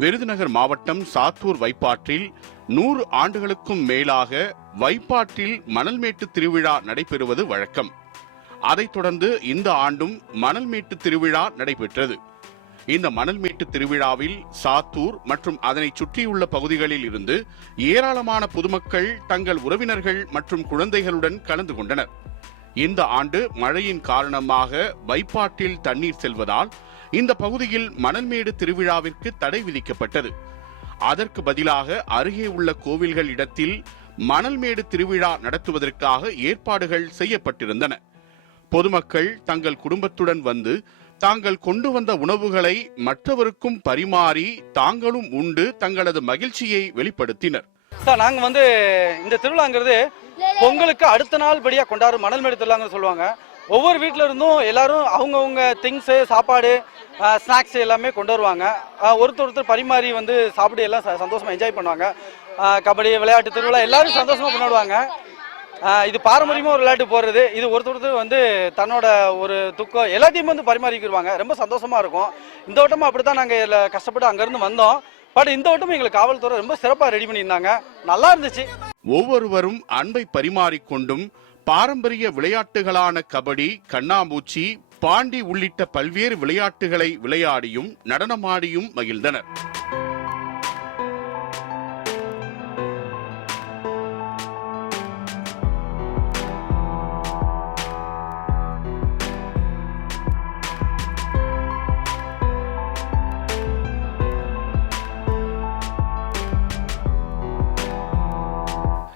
விருதுநகர் மாவட்டம் சாத்தூர் வைப்பாற்றில் நூறு ஆண்டுகளுக்கும் மேலாக வைப்பாற்றில் மணல்மேட்டு திருவிழா நடைபெறுவது வழக்கம். அதைத் தொடர்ந்து இந்த ஆண்டும் மணல்மேட்டு திருவிழா நடைபெற்றது. இந்த மணல்மேட்டு திருவிழாவில் சாத்தூர் மற்றும் அதனை சுற்றியுள்ள பகுதிகளில் இருந்து ஏராளமான பொதுமக்கள் தங்கள் உறவினர்கள் மற்றும் குழந்தைகளுடன் கலந்து கொண்டனர். இந்த ஆண்டு மழையின் காரணமாக வைப்பாட்டில் தண்ணீர் செல்வதால் இந்த பகுதியில் மணல்மேடு திருவிழாவிற்கு தடை விதிக்கப்பட்டது. அதற்கு பதிலாக அருகே உள்ள கோவில்கள் இடத்தில் மணல்மேடு திருவிழா நடத்துவதற்காக ஏற்பாடுகள் செய்யப்பட்டிருந்தன. பொதுமக்கள் தங்கள் குடும்பத்துடன் வந்து தாங்கள் கொண்டு வந்த உணவுகளை மற்றவருக்கும் பரிமாறி தாங்களும் உண்டு தங்களது மகிழ்ச்சியை வெளிப்படுத்தினர். சார் நாங்கள் வந்து இந்த திருவிழாங்கிறது பொங்கலுக்கு அடுத்த நாள் படியாக கொண்டாடும் மணல்மேடு திருவிழாங்க சொல்லுவாங்க. ஒவ்வொரு வீட்டில் இருந்தும் எல்லாரும் அவங்கவுங்க திங்ஸு சாப்பாடு ஸ்நாக்ஸ் எல்லாமே கொண்டு வருவாங்க. ஒருத்தர் ஒருத்தர் பரிமாறி வந்து சாப்பிட்டு எல்லாம் ச- என்ஜாய் பண்ணுவாங்க. கபடி விளையாட்டு திருவிழா எல்லாரும் சந்தோஷமாக கொண்டாடுவாங்க. இது பாரம்பரியமாக ஒரு விளையாட்டு போடுறது. இது ஒருத்தர் ஒருத்தர் வந்து தன்னோட ஒரு துக்கம் எல்லாத்தையும் வந்து பரிமாறிக்கிடுவாங்க ரொம்ப சந்தோஷமாக இருக்கும். இந்த வட்டமும் அப்படி தான் நாங்கள் கஷ்டப்பட்டு அங்கேருந்து வந்தோம். பட் இந்த வட்டமும் எங்களுக்கு காவல்துறை ரொம்ப சிறப்பாக ரெடி பண்ணியிருந்தாங்க. நல்லா இருந்துச்சு. ஒவ்வொருவரும் அன்பை பரிமாறிக்கொண்டும் பாரம்பரிய விளையாட்டுகளான கபடி கண்ணாமூச்சி பாண்டி உள்ளிட்ட பல்வேறு விளையாட்டுகளை விளையாடியும் நடனமாடியும் மகிழ்ந்தனர்.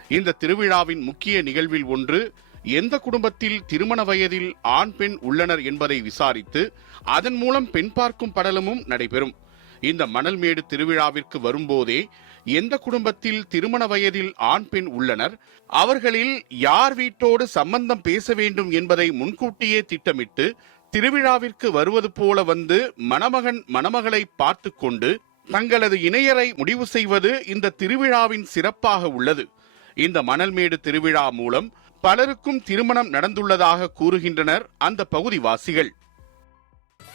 இந்த திருவிழாவின் முக்கிய நிகழ்வில் ஒன்று எந்த குடும்பத்தில் திருமண வயதில் ஆண் பெண் உள்ளனர் என்பதை விசாரித்து அதன் மூலம் பெண் பார்க்கும் படலமும் நடைபெறும். இந்த மணல்மேடு திருவிழாவிற்கு வரும்போதே எந்த குடும்பத்தில் திருமண வயதில் ஆண் பெண் உள்ளனர் அவர்களில் யார் வீட்டோடு சம்பந்தம் பேச வேண்டும் என்பதை முன்கூட்டியே திட்டமிட்டு திருவிழாவிற்கு வருவது போல வந்து மணமகன் மணமகளை பார்த்து கொண்டு தங்களது இணையரை முடிவு செய்வது இந்த திருவிழாவின் சிறப்பாக உள்ளது. இந்த மணல்மேடு திருவிழா மூலம் பலருக்கும் திருமணம் நடந்துள்ளதாக கூறுகின்றனர் அந்த பகுதிவாசிகள்.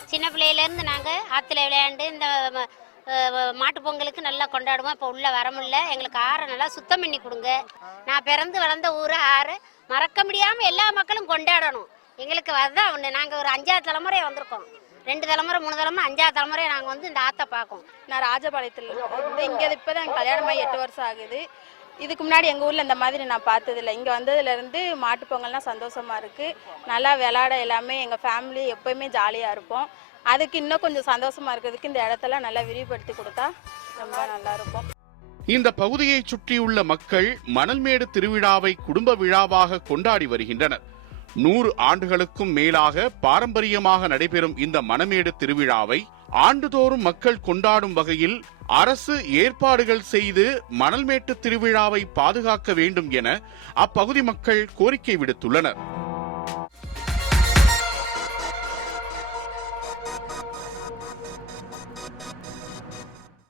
சின்ன பிள்ளையிலேருந்து நாங்கள் ஆற்றுல விளையாண்டு இந்த ம- அஹ் மாட்டுப் பொங்கலுக்கு நல்லா கொண்டாடுவோம். இப்போ உள்ள வர முடியல. எங்களுக்கு ஆறை நல்லா சுத்தம் பண்ணி கொடுங்க. நான் பிறந்து வளர்ந்த ஊர் ஆறு. மறக்க முடியாமல் எல்லா மக்களும் கொண்டாடணும். எங்களுக்கு அதுதான் ஒன்று நாங்கள் ஒரு அஞ்சாவது தலைமுறை வந்திருக்கோம். ரெண்டு தலைமுறை மூணு தலைமுறை அஞ்சாவது தலைமுறை நாங்கள் வந்து இந்த ஆற்றை பார்க்கோம். நான் ராஜபாளையத்தில் இங்கே இப்போ தான் கல்யாணம் ஆகி எட்டு வருஷம் ஆகுது. இதுக்கு முன்னாடி எங்கள் ஊரில் இந்த மாதிரி நான் பார்த்ததில்ல. இங்கே வந்ததுலேருந்து மாட்டுப் பொங்கல்னால் சந்தோஷமாக இருக்குது நல்லா விளாட எல்லாமே எங்கள் ஃபேமிலி எப்போயுமே ஜாலியாக இருப்போம். அதுக்கு இன்னும் கொஞ்சம் சந்தோஷமாக இருக்கிறதுக்கு இந்த இடத்தெல்லாம் நல்லா விரிவுபடுத்தி கொடுத்தா ரொம்ப நல்லாயிருக்கும் இந்த பகுதியைச் சுற்றியுள்ள மக்கள் மணல்மேடு திருவிழாவை குடும்ப விழாவாக கொண்டாடி வருகின்றனர். நூறு ஆண்டுகளுக்கும் மேலாக பாரம்பரியமாக நடைபெறும் இந்த மணமேடு திருவிழாவை ஆண்டுதோறும் மக்கள் கொண்டாடும் வகையில் அரசு ஏற்பாடுகள் செய்து மணல்மேட்டு திருவிழாவை பாதுகாக்க வேண்டும் என அப்பகுதி மக்கள் கோரிக்கை விடுத்துள்ளனர்.